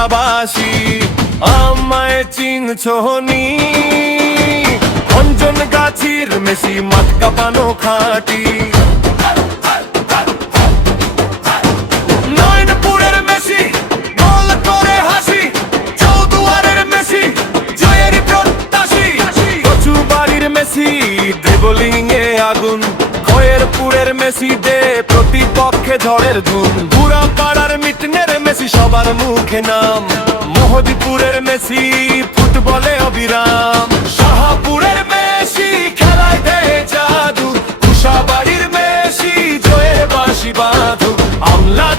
বাংলাবাসী আমায় চিনছনি অঞ্জন গাছির মেসি মাঠ কাঁপানো খাঁটি নয়নপুরের মেসি গোল করে হাসি চৌদুয়ারের মেসি জয়ের প্রত্যাশী কচুবাড়ির মেসি ড্রিবলিং এ আগুন খয়েরপুরের মেসি দে প্রতিপক্ষে ঝড়ের ধুম পুরা পাড়ার মিটনের মেসি সবার মুখে নাম মোহদিপুরের মেসি ফুটবলে অবিরাম শাহপুরের মেসি খেলায় দেয় জাদু কুশাবাড়ির মেসি জয়ের বাঁশি বাঁধু আমলা